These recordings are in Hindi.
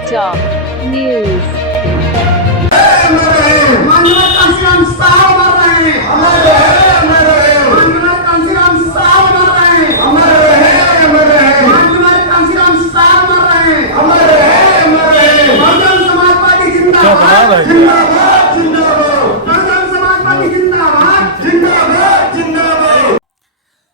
समाचार न्यूज।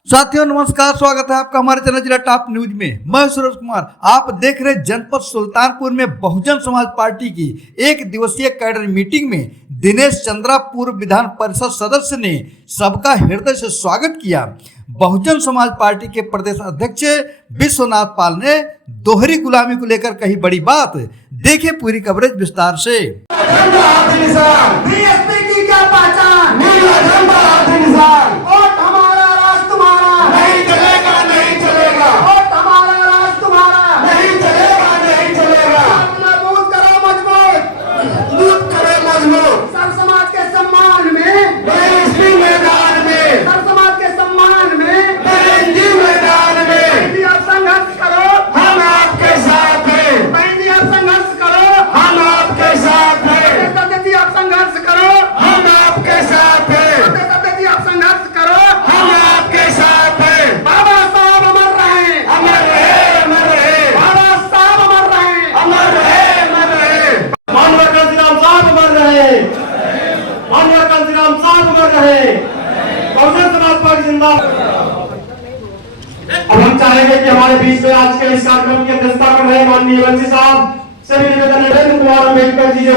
साथियों नमस्कार, स्वागत है आपका हमारे चैनल जिला टॉप न्यूज में। मैं सूरज कुमार, आप देख रहे जनपद सुल्तानपुर में बहुजन समाज पार्टी की एक दिवसीय कैडर मीटिंग में दिनेश चंद्रा पूर्व विधान परिषद सदस्य ने सबका हृदय से स्वागत किया। बहुजन समाज पार्टी के प्रदेश अध्यक्ष विश्वनाथ पाल ने दोहरी गुलामी को लेकर कही बड़ी बात। देखिए पूरी कवरेज विस्तार से। अब हम चाहेंगे कि हमारे बीच में आज के इस कार्यक्रम की अध्यक्षता कर रहे माननीय मंत्री साहब सभी निवेदन नरेंद्र कुमार अम्बेडकर जी जो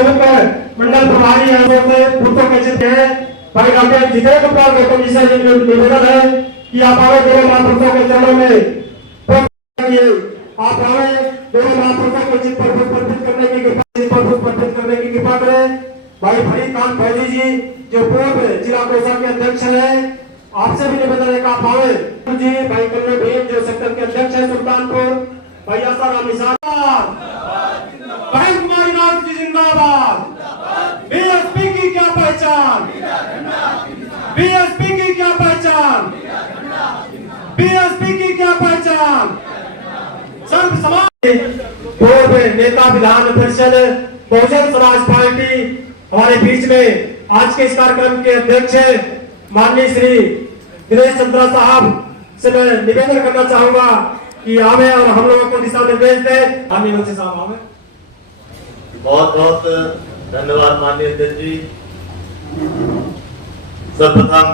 मंडल प्रभारी हैं भाई डॉक्टर जितेंद्र कुमार गौतम जी से निवेदन है कि आप आवे दोनों महापुरुषों के चरणों में आप आवे दोनों महापुरुषों को चित पर अर्पित करने की कृपा करें। भाई फरीदकांत फैजी जी जो पूर्व जिला कोषा के अध्यक्ष हैं, आपसे भी निवेदन है कि आप आवे जी। भाई कन्या भीम जो सेक्टर के अध्यक्ष है सुल्तानपुर, भाई आसाराम निशान, भाई कुमारी नाथ जी जिंदाबाद। बीएसपी की क्या पहचान, बीएसपी की क्या पहचान, बीएसपी की क्या पहचान। सर्व समाज पूर्व नेता विधान परिषद बहुजन समाज पार्टी हमारे बीच में आज के इस कार्यक्रम के अध्यक्ष है माननीय श्री दिनेश चंद्रा साहब से मैं निवेदन करना चाहूंगा कि आवे और हम लोगों को दिशा निर्देश दे। माननीय मंत्री साहब आवे। बहुत बहुत धन्यवाद माननीय अध्यक्ष जी। सर्वप्रथम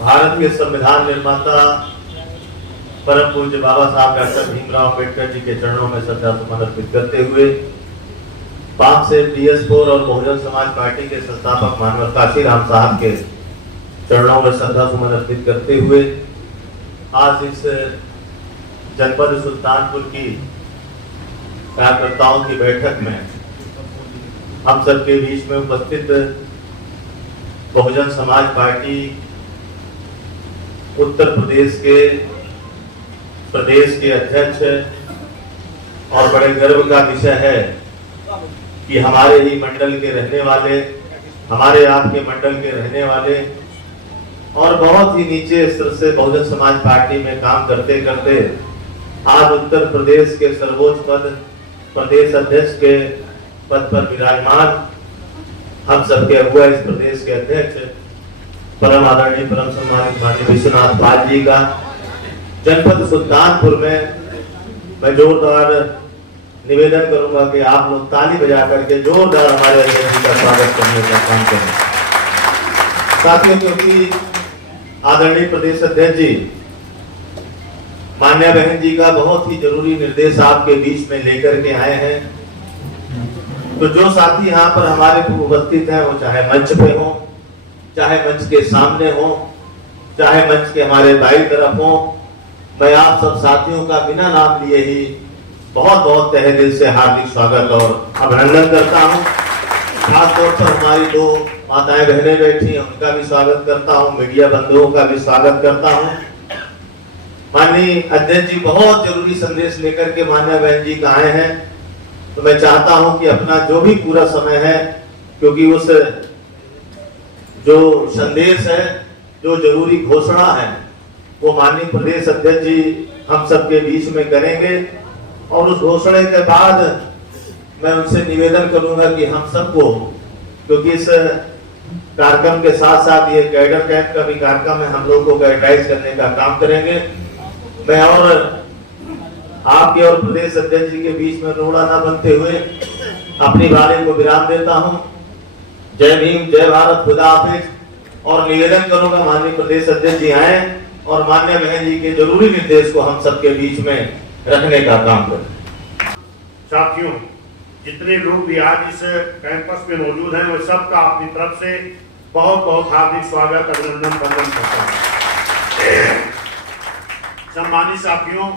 भारत के संविधान निर्माता परम पूज्य बाबा साहब डॉक्टर भीमराव अम्बेडकर जी के चरणों में श्रद्धा सुमन अर्पित करते हुए पाक से DS4 और बहुजन समाज पार्टी के संस्थापक मानव काशीराम साहब के चरणों में श्रद्धा सुमन अर्पित करते हुए आज इस जनपद सुल्तानपुर की कार्यकर्ताओं की बैठक में हम सबके बीच में उपस्थित बहुजन समाज पार्टी उत्तर प्रदेश के अध्यक्ष और बड़े गर्व का विषय है कि हमारे ही मंडल के रहने वाले, हमारे आपके मंडल के रहने वाले और बहुत ही नीचे स्तर से बहुजन समाज पार्टी में काम करते करते आज उत्तर प्रदेश के सर्वोच्च पद प्रदेश अध्यक्ष के पद पर विराजमान हम सबके अगुआ इस प्रदेश के अध्यक्ष परम आदरणीय परम सम्मानित माननीय विश्वनाथ पाल जी का जनपद सुल्तानपुर में मैं जोरदार निवेदन करूंगा कि आप लोग ताली बजा करके जोरदार हमारे अध्यक्ष का स्वागत करने का काम करें। साथियों, क्योंकि आदरणीय प्रदेश अध्यक्ष जी मान्या बहन जी का बहुत ही जरूरी निर्देश आपके बीच में लेकर के आए हैं, तो जो साथी यहाँ पर हमारे उपस्थित हैं वो चाहे मंच पे हो, चाहे मंच के सामने हो, चाहे मंच के हमारे दाईं तरफ हो, मैं आप सब साथियों का बिना नाम लिए ही बहुत बहुत तहे दिल से हार्दिक स्वागत और अभिनंदन करता हूं। खासतौर पर हमारी दो माताएं बहनें बैठी हैं, उनका भी स्वागत करता हूं, मीडिया बंधुओं का भी स्वागत करता हूं। माननीय अध्यक्ष जी बहुत जरूरी संदेश लेकर के मान्या बहन जी का आए हैं, तो मैं चाहता हूं कि अपना जो भी पूरा समय है, क्योंकि उस जो संदेश है, जो जरूरी घोषणा है, वो माननीय प्रदेश अध्यक्ष जी हम सबके बीच में करेंगे और उस घोषणा के बाद मैं उनसे निवेदन करूंगा कि हम सबको, क्योंकि इस कार्यक्रम के साथ साथ ये कैडर कैंप का भी कार्यक्रम है, हम लोग को गाइडलाइज करने का काम करेंगे। मैं और आपके और प्रदेश अध्यक्ष जी के बीच में रोड़ा न बनते हुए अपनी वाणी को विराम देता हूं। जय भीम, जय भारत, खुदा हाफिज। और निवेदन करूंगा माननीय प्रदेश अध्यक्ष जी आए और माननीय बहन जी के जरूरी निर्देश को हम सबके बीच में रखने का काम करें। साथियों, जितने लोग भी आज इस कैंपस में मौजूद हैं, वो सबका अपनी तरफ से बहुत बहुत हार्दिक स्वागत, अभिनंदन वंदन करता हूं। सम्मानित साथियों,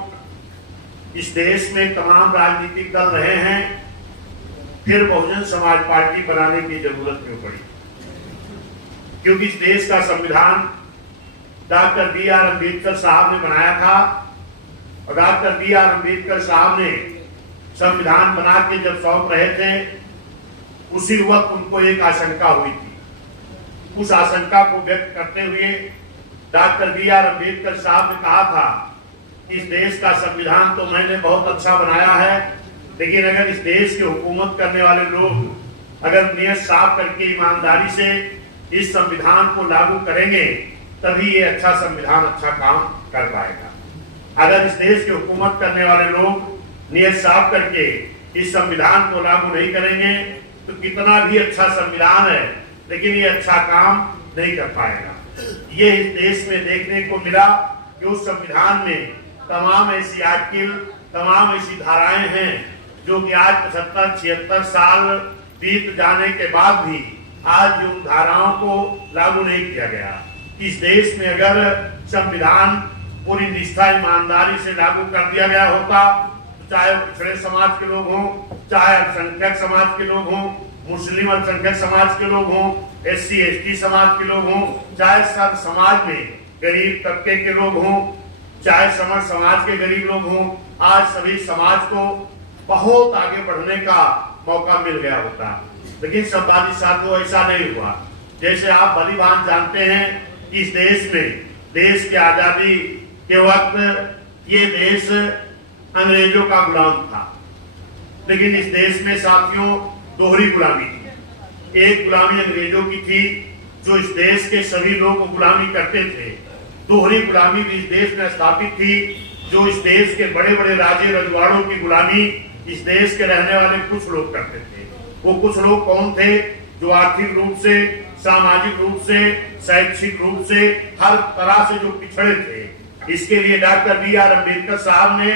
इस देश में तमाम राजनीतिक दल रहे हैं, फिर बहुजन समाज पार्टी बनाने की जरूरत क्यों पड़ी? क्योंकि इस देश का संविधान डॉक्टर बी.आर. अम्बेडकर साहब ने बनाया था और डॉक्टर बी.आर. अम्बेडकर साहब ने संविधान बना के जब सौंप रहे थे, उसी वक्त उनको एक आशंका हुई थी। उस आशंका को व्यक्त करते हुए डॉक्टर बी.आर. अम्बेडकर साहब ने कहा था, इस देश का संविधान तो मैंने बहुत अच्छा बनाया है, लेकिन अगर इस देश की हुकूमत करने वाले लोग अगर नियत साफ करके ईमानदारी से इस संविधान को लागू करेंगे, तभी ये अच्छा संविधान अच्छा काम कर पाएगा। अगर इस देश की हुकूमत करने वाले लोग नियत साफ करके इस संविधान को लागू नहीं करेंगे, तो कितना भी अच्छा संविधान है, लेकिन ये अच्छा काम नहीं कर पाएगा। ये इस देश में देखने को मिला कि उस संविधान में तमाम ऐसी आर्टिकल, तमाम ऐसी धाराएं हैं जो कि आज 75-76 साल बीत जाने के बाद भी आज उन धाराओं को लागू नहीं किया गया। इस देश में अगर संविधान पूरी निष्ठा ईमानदारी से लागू कर दिया गया होता, चाहे पिछड़े समाज के लोग हों, चाहे अल्पसंख्यक समाज के लोग हों, मुस्लिम अल्पसंख्यक समाज के लोग हों, SC/ST समाज के लोग हों, चाहे सब समाज में गरीब तबके के लोग हों, चाहे समर समाज के गरीब लोग हों, आज सभी समाज को बहुत आगे बढ़ने का मौका मिल गया होता। लेकिन सम्मानित साथियों, ऐसा नहीं हुआ। जैसे आप भलीभांत जानते हैं कि इस देश में, देश की आजादी के वक्त ये देश अंग्रेजों का गुलाम था, लेकिन इस देश में साथियों दोहरी गुलामी थी। एक गुलामी अंग्रेजों की थी, जो इस देश के सभी लोग गुलामी करते थे। दोहरी गुलामी भी इस देश में स्थापित थी, जो इस देश के बड़े बड़े राजे रजवाड़ों की गुलामी इस देश के रहने वाले कुछ लोग करते थे। वो कुछ लोग कौन थे? जो आर्थिक रूप से, सामाजिक रूप से, शैक्षिक रूप से, हर तरह से जो पिछड़े थे। इसके लिए डॉक्टर बी.आर. अम्बेडकर साहब ने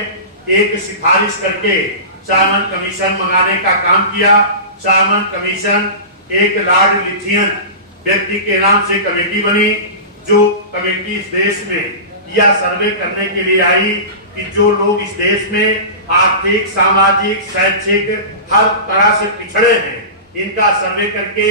एक सिफारिश करके साइमन कमीशन मंगाने का काम किया। साइमन कमीशन एक लॉर्ड लिथियन व्यक्ति के नाम से कमेटी बनी, जो कमेटी इस देश में यह सर्वे करने के लिए आई कि जो लोग इस देश में आर्थिक, सामाजिक, शैक्षिक हर तरह से पिछड़े हैं, इनका सर्वे करके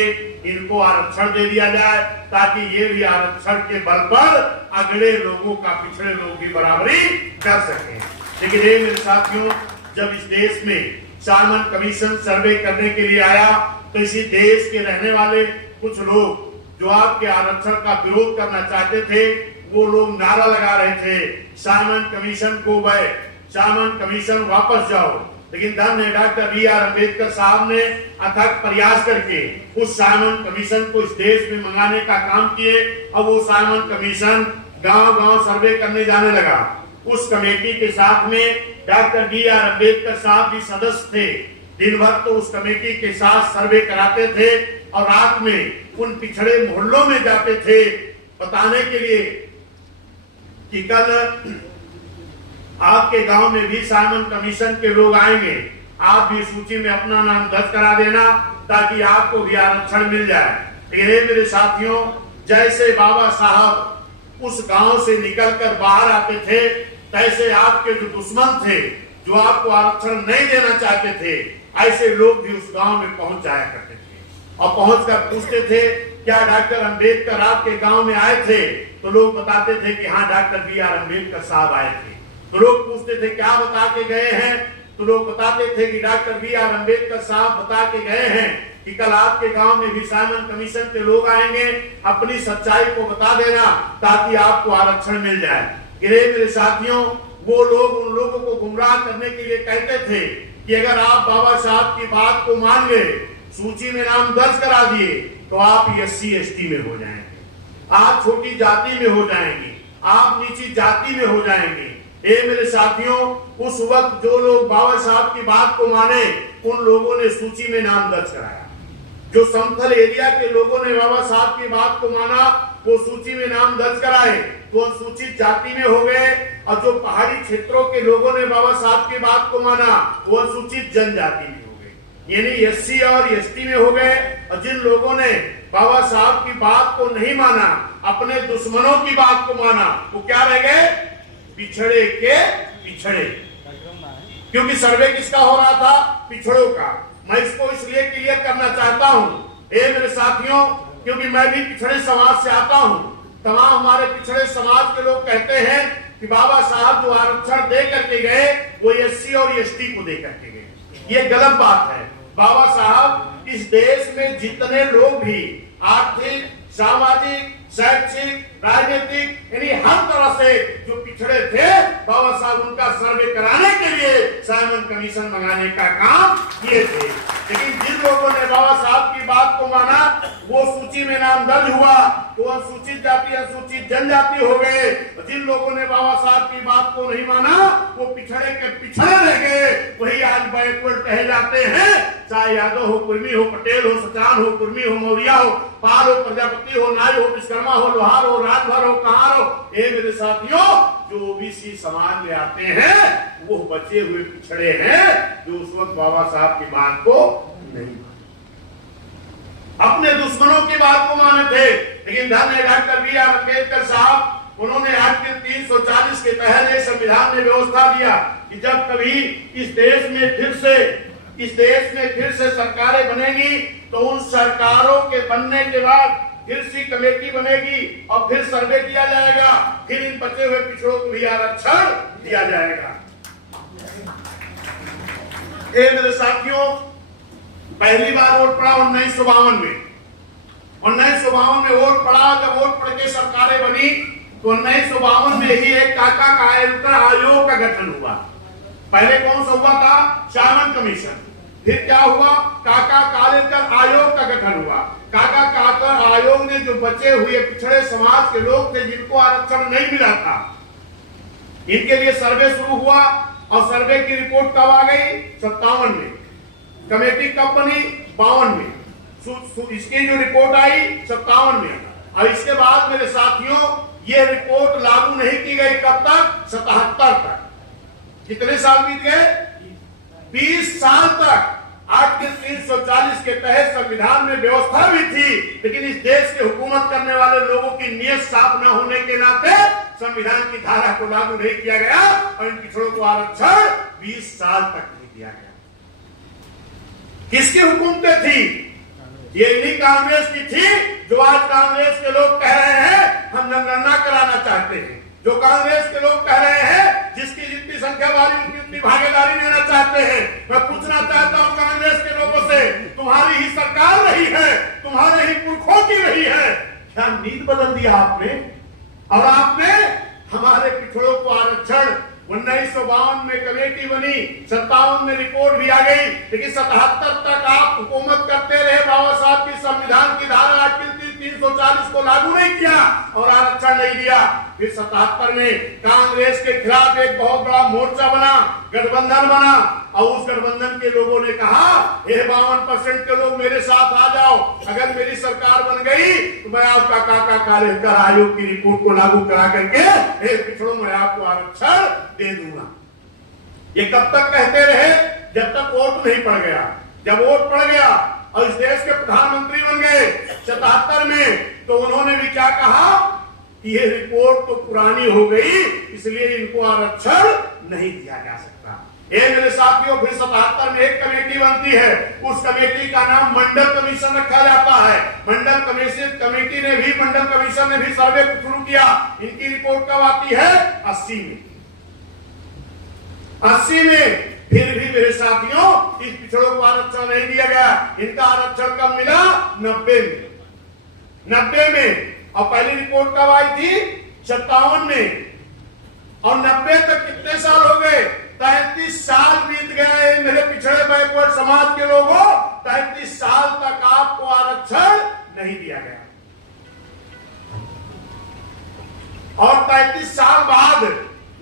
इनको आरक्षण दे दिया जाए, ताकि ये भी आरक्षण के बल पर अगले लोगों का, पिछड़े लोग भी बराबरी कर सकें। लेकिन ये मेरे साथियों, जब इस देश में साइमन कमीशन सर्वे करने के लिए आया, तो इसी देश के रहने वाले कुछ लोग जो आपके आरक्षण का विरोध करना चाहते थे, वो लोग नारा लगा रहे थे, साइमन कमीशन को गए, साइमन कमीशन वापस जाओ। लेकिन धन्य है डॉक्टर बी.आर. अम्बेडकर साहब ने अथक प्रयास करके उस साइमन कमीशन को इस देश में मंगाने का काम किए। अब वो साइमन कमीशन गांव-गांव सर्वे करने जाने लगा। उस कमेटी के साथ में डॉक्टर बी.आर. अम्बेडकर साहब भी सदस्य थे। दिन भर तो उस कमेटी के साथ सर्वे कराते थे और रात में उन पिछड़े मोहल्लों में जाते थे, बताने के लिए कि कल आपके गांव में भी साइमन कमीशन के लोग आएंगे, आप भी सूची में अपना नाम दर्ज करा देना, ताकि आपको भी आरक्षण मिल जाए। लेकिन मेरे साथियों, जैसे बाबा साहब उस गांव से निकलकर बाहर आते थे, तैसे आपके जो दुश्मन थे, जो आपको आरक्षण नहीं देना चाहते थे, ऐसे लोग भी उस गांव में पहुंच जाया करते थे और पहुंचकर पूछते थे, क्या डॉक्टर अम्बेडकर आपके गांव में आए थे? तो लोग बताते थे कि हाँ, डॉक्टर बी.आर. अम्बेडकर साहब आए थे। तो लोग पूछते थे, क्या बता के गए हैं? तो लोग बताते थे कि डॉक्टर बी.आर. अम्बेडकर साहब बता के गए हैं कि कल आपके गांव में भी साइमन कमीशन के लोग आएंगे, अपनी सच्चाई को बता देना, ताकि आपको आरक्षण मिल जाए। मेरे साथियों, वो लोग उन लोगों को गुमराह करने के लिए कहते थे कि अगर आप बाबा साहब की बात को मान गए, सूची में नाम दर्ज करा दिए, तो आप SC ST में हो जाएंगे, आप छोटी जाति में हो जाएंगे, आप नीची जाति में हो जाएंगे। ए मेरे साथियों, उस वक्त जो लोग बाबा साहब की बात को माने, उन लोगों ने सूची में नाम दर्ज कराया। जो समतल एरिया के लोगों ने बाबा साहब की बात को माना, वो सूची में नाम दर्ज कराए तो अनुसूचित जाति में हो गए, और जो पहाड़ी क्षेत्रों के लोगों ने बाबा साहब की बात को माना, वो अनुसूचित जनजाति में हो गए, यानी SC और ST में हो गए। और जिन लोगों ने बाबा साहब की बात को नहीं माना, अपने दुश्मनों की बात को माना, वो क्या रह गए? पिछड़े के पिछड़े। क्योंकि सर्वे किसका हो रहा था? पिछड़ों का। मैं इसको इसलिए क्लियर करना चाहता हूं, मेरे साथियों, क्योंकि मैं भी पिछड़े समाज से आता हूं। तमाम हमारे पिछड़े समाज के लोग कहते हैं कि बाबा साहब जो आरक्षण दे करके गए, वो SC और ST को दे करके गए। ये गलत बात है। बाबा साहब इस देश में जितने लोग भी आर्थिक, सामाजिक, शैक्षिक, राजनीतिक, यानी हर तरह से जो पिछड़े थे, बाबा साहब उनका सर्वे कराने के लिए साइमन कमीशन मंगाने का काम किए थे। लेकिन जिन लोगों ने बाबा साहब की बात को माना, वो सूची में नाम दर्ज हुआ तो अनुसूचित जाति, अनुसूचित जनजाति हो गए। जिन लोगों ने बाबा साहब की बात को नहीं माना, वो पिछड़े के पिछड़े रह गए। वही आज बैकवर्ड कहे जाते हैं, चाहे यादव हो, कुर्मी हो, पटेल हो, सचान हो, कुर्मी हो, मौर्या हो, पाल हो, प्रजापति हो, नाय हो, विश्वकर्मा हो, लोहार हो, राजभर हो, कहार हो। मेरे साथियों, जो OBC समाज में आते हैं, वो बचे हुए पिछड़े हैं, जो उस वक्त बाबा साहब की बात को नहीं, अपने दुश्मनों की बात को माने थे। लेकिन धन्य डॉक्टर BR अम्बेडकर साहब, उन्होंने आर्टिकल 340 के तहत एक संविधान में व्यवस्था दिया कि जब कभी इस देश में फिर से सरकारें बनेगी, तो उन सरकारों के बनने के बाद फिर सी कमेटी बनेगी और फिर सर्वे किया जाएगा, फिर इन बचे हुए पिछड़ों को भी आरक्षण दिया जाएगा। मेरे साथियों, पहली बार वोट पड़ा 1952 में। 1952 में वोट पड़ा। जब वोट पड़ के सरकारें बनी, तो 1952 में ही एक काका कालेलकर आयोग का गठन हुआ। पहले कौन सा हुआ था? Simon commission. फिर क्या हुआ? काका कालेलकर आयोग का गठन हुआ। काका कालेलकर आयोग ने जो बचे हुए पिछड़े समाज के लोग थे, जिनको आरक्षण नहीं मिला था, इनके लिए सर्वे शुरू हुआ। और सर्वे की रिपोर्ट कब आ गई? 57 में। कमेटी कब बनी? 52 में। इसकी जो रिपोर्ट आई 57 में। और इसके बाद मेरे साथियों, ये रिपोर्ट लागू नहीं की गई। कब तक? 77 तक। कितने साल बीत गए? 20 साल तक। आर्टिकल 340 के तहत संविधान में व्यवस्था भी थी, लेकिन इस देश के हुकूमत करने वाले लोगों की नीयत साफ न होने के नाते संविधान की धारा को लागू नहीं किया गया और इन पिछड़ों को आरक्षण 20 साल तक नहीं दिया गया। किसकी हुकूमतें थी? ये इन्हीं कांग्रेस की थी, जो आज कांग्रेस के लोग कह रहे हैं हम जनगणना कराना चाहते हैं। जो कांग्रेस के लोग कह रहे हैं जिसकी जितनी संख्या वाली उतनी भागीदारी लेना चाहते हैं। मैं पूछना चाहता हूं कांग्रेस के लोगों से, तुम्हारी ही सरकार रही है, तुम्हारे ही पुरखों की रही है, क्या नीति बदल दिया आपने? और आपने हमारे पिछड़ों को आरक्षण 1952 में कमेटी बनी, 57 में रिपोर्ट भी आ गई, लेकिन 77 तक आप हुकूमत करते रहे। बाबा साहब की संविधान की धारा आर्टिकल 340 को लागू नहीं किया और आरक्षण नहीं दिया। फिर 77 में कांग्रेस के खिलाफ एक बहुत बड़ा मोर्चा बना, गठबंधन बना, और उस गठबंधन के लोगों ने कहा 52% के लोग मेरे साथ आ जाओ, अगर मेरी सरकार बन गई तो मैं आपका काका कालेलकर आयोग की रिपोर्ट को लागू करा करके पिछड़ों में आपको आरक्षण दे दूंगा। ये कब तक कहते रहे? जब तक वोट नहीं पड़ गया। जब वोट पड़ गया और इस देश के प्रधानमंत्री बन गए 77 में, तो उन्होंने भी क्या कहा कि ये रिपोर्ट तो पुरानी हो गई, इसलिए इनको आरक्षण नहीं दिया जा सकता। मेरे साथियों, फिर 77 में एक कमेटी बनती है। उस कमेटी का नाम मंडल कमीशन रखा जाता है। मंडल कमेटी ने भी, मंडल कमीशन ने भी सर्वे शुरू किया। इनकी रिपोर्ट कब आती है? 80 में। 80 में फिर भी मेरे साथियों इस पिछड़ों को आरक्षण नहीं दिया गया। इनका आरक्षण कब मिला? 90 में। 90 में। और पहली रिपोर्ट कब आई थी? 57 में। और 90 तक कितने साल हो गए? 33 साल बीत गए मेरे पिछड़े बैकवर्ड समाज के लोगों। 33 साल तक आपको आरक्षण नहीं दिया गया और 33 साल बाद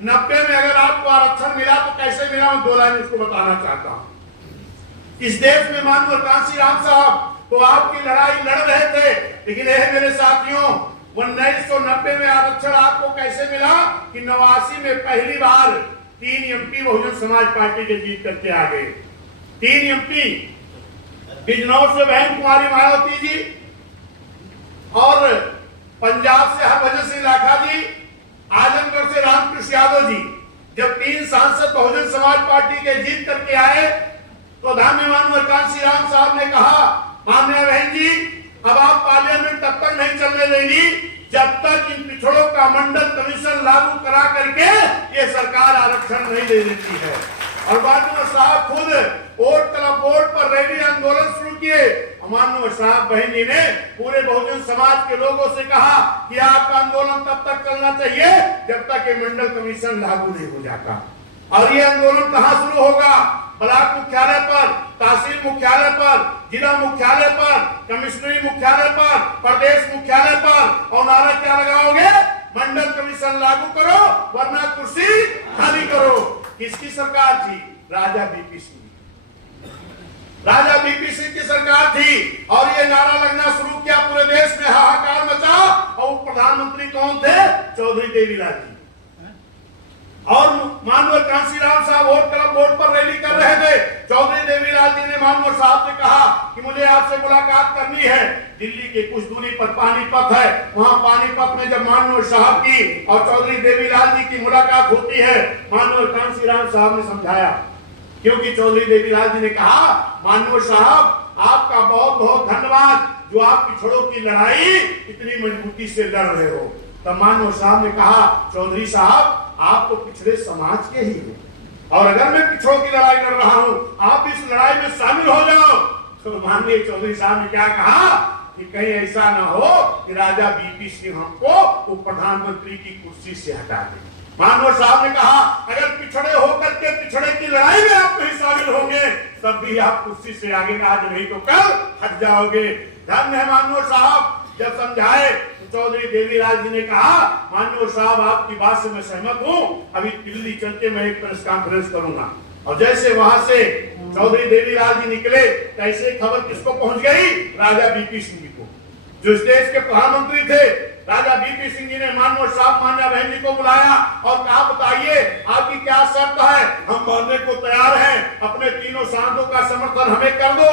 90 में अगर आपको आरक्षण मिला तो कैसे मिला, मैं 2 लाइन उसको बताना चाहता हूं। इस देश में माननीय कांशीराम साहब तो आपकी लड़ाई लड़ रहे थे, लेकिन यह मेरे साथियों 1990 में आरक्षण आपको कैसे मिला कि 89 में पहली बार 3 एमपी बहुजन समाज पार्टी के जीत करके आ गए। 3 एमपी बिजनौर से बहन कुमारी मायावती जी और पंजाब से हरभजन सिंह लाखा जी, आजमगढ़ से रामकृष्ण यादव जी। जब 3 सांसद बहुजन समाज पार्टी के जीत करके आए तो माननीय कांशीराम साहब ने कहा, माननीय बहन जी अब आप पार्लियामेंट तब तक नहीं चलने देंगी जब तक इन पिछड़ों का मंडल कमीशन लागू करा करके ये सरकार आरक्षण नहीं दे देती है। और माननीय साहब खुद वोट क्लब बोर्ड पर रैली आंदोलन शुरू किए। माननीय साहब बहन जी ने पूरे बहुजन समाज के लोगों से कहा कि आपका आंदोलन तब तक चलना चाहिए जब तक ये मंडल कमीशन लागू नहीं हो जाता। और ये आंदोलन कहां शुरू होगा? ब्लॉक मुख्यालय पर, तहसील मुख्यालय पर, जिला मुख्यालय पर, कमिश्नरी मुख्यालय पर, प्रदेश मुख्यालय पर। और नारा क्या लगाओगे? मंडल कमीशन लागू करो वरना कुर्सी खाली करो। किसकी सरकार थी? राजा बीपी सिंह। राजा बीपी सिंह की सरकार थी और ये नारा लगना शुरू किया, पूरे देश में हाहाकार मचा। और प्रधानमंत्री कौन थे? चौधरी देवीलाल जी। और माननीय कांशीराम साहब वोट क्लब बोर्ड पर रैली कर रहे थे। चौधरी देवीलाल जी ने माननीय साहब से कहा कि मुझे आपसे मुलाकात करनी है। दिल्ली के कुछ दूरी पर पानीपत है, वहां पानीपत में जब माननीय साहब की और चौधरी देवीलाल जी की मुलाकात होती है, माननीय कांशीराम साहब ने समझाया, क्योंकि चौधरी देवीलाल जी ने कहा, माननीय साहब आपका बहुत बहुत धन्यवाद जो आप पिछड़ों की लड़ाई इतनी मजबूती से लड़ रहे हो। तब माननीय साहब ने कहा, चौधरी साहब आप तो पिछड़े समाज के ही हो और अगर मैं पिछड़ों की लड़ाई लड़ रहा हूं, आप इस लड़ाई में शामिल हो जाओ। तो माननीय चौधरी साहब ने क्या कहा कि कहीं ऐसा ना हो कि राजा बीपी सिंह हमको वो प्रधानमंत्री की कुर्सी से हटा दे। माननीय साहब ने कहा, अगर पिछड़े होकर के पिछड़े की लड़ाई में आप नहीं शामिल होंगे तब भी आप कुर्सी से आगे आज नहीं तो कल हट जाओगे। धन्य है माननीय साहब, जब समझाए चौधरी देवीलाल जी ने कहा, माननीय साहब आपकी बात से मैं सहमत हूं, अभी दिल्ली चल के मैं एक प्रेस कॉन्फ्रेंस करूंगा। और जैसे वहां से चौधरी देवीलाल जी निकले, कैसे खबर किसको पहुंच गई? राजा बीपी सिंह जी को, जो इस देश के प्रधानमंत्री थे। राजा बीपी सिंह जी ने माननीय साहब मान्या बहन जी को बुलाया और कहा, बताइए आपकी क्या शर्त है? हम मानने को तैयार हैं, अपने तीनों सांसदों का समर्थन हमें कर दो,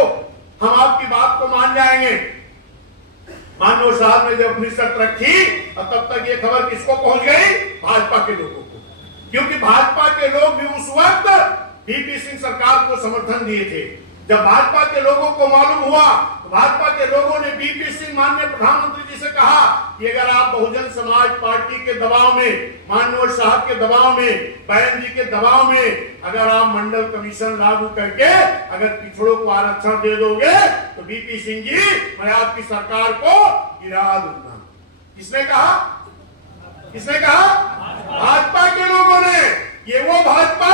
हम आपकी बात को मान जाएंगे। माननीय साहब ने जब अपनी शर्त रखी और तब तक ये खबर किसको पहुंच गई? भाजपा के लोगों को, क्योंकि भाजपा के लोग भी उस वक्त बीपी सिंह सरकार को समर्थन दिए थे। जब भाजपा के लोगों को मालूम हुआ तो भाजपा के लोगों ने बीपी सिंह माननीय प्रधानमंत्री जी से कहा कि अगर आप बहुजन समाज पार्टी के दबाव में, माननीय साहब के दबाव में, बहन जी के दबाव में अगर आप मंडल कमीशन लागू करके अगर पिछड़ों को आरक्षण दे दोगे तो बीपी सिंह जी मैं आपकी सरकार को गिरा दूंगा। किसने कहा? किसने कहा? भाजपा के लोगों ने। ये वो भाजपा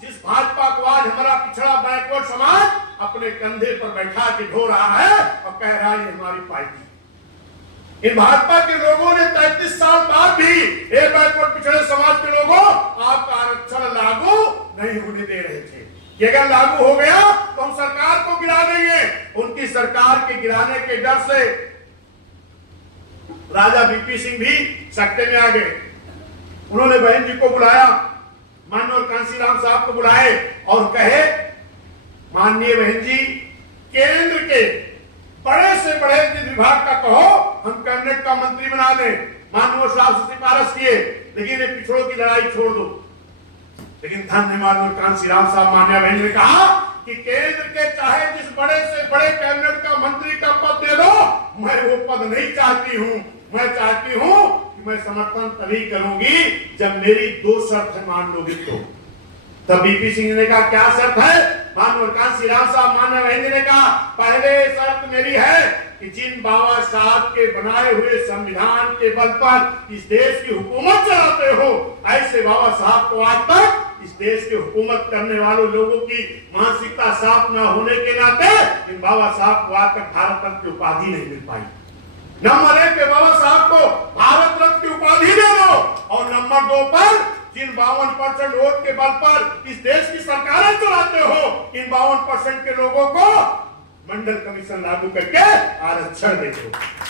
जिस भाजपा को आज हमारा पिछड़ा बैकवर्ड समाज अपने कंधे पर बैठा के ढो रहा है और कह रहा है हमारी पार्टी। इन भाजपा के लोगों ने 33 साल बाद भी एक बैकवर्ड पिछड़े समाज के लोगों आपका आरक्षण लागू नहीं होने दे रहे थे। ये अगर लागू हो गया तो हम सरकार को गिरा देंगे। उनकी सरकार के गिराने के डर से राजा बीपी सिंह भी सत्ते में आ गए। उन्होंने बहन जी को बुलाया, माननीय कांशीराम साहब को बुलाए और कहे, माननीय बहन जी केंद्र के बड़े से बड़े जिस विभाग का कहो हम कैबिनेट का मंत्री बना दें। माननीय साहब से सिफारिश किए, लेकिन ये पिछड़ों की लड़ाई छोड़ दो। लेकिन धन्य माननीय कांशीराम साहब मान्या बहन ने कहा कि केंद्र के चाहे जिस बड़े से बड़े कैबिनेट का मंत्री का पद दे दो, मैं वो पद नहीं चाहती हूँ। मैं चाहती हूँ कि मैं समर्थन तभी करूंगी जब मेरी 2 शर्त मान लोगी तो। तब बीपी सिंह ने कहा, क्या शर्त है? माननीय कांशीराम साहब मान्या बहन जी ने कहा, पहले शर्त मेरी है कि जिन बाबा साहब के बनाए हुए संविधान के बल पर इस देश की हुकूमत चलाते हो, ऐसे बाबा साहब को आज तक इस देश की हुकूमत करने वालों लोगों की मानसिकता साफ न होने के नाते इन बाबा साहब को आज तक भारत रत्न की उपाधि नहीं मिल पाई। नंबर 1 पे बाबा साहब को भारत रत्न की उपाधि दे दो, और नंबर 2 पर जिन 52% वोट के बल पर इस देश की सरकारें चलाते हो, इन 52% के लोगों को मंडल कमीशन लागू करके आरक्षण दे दो।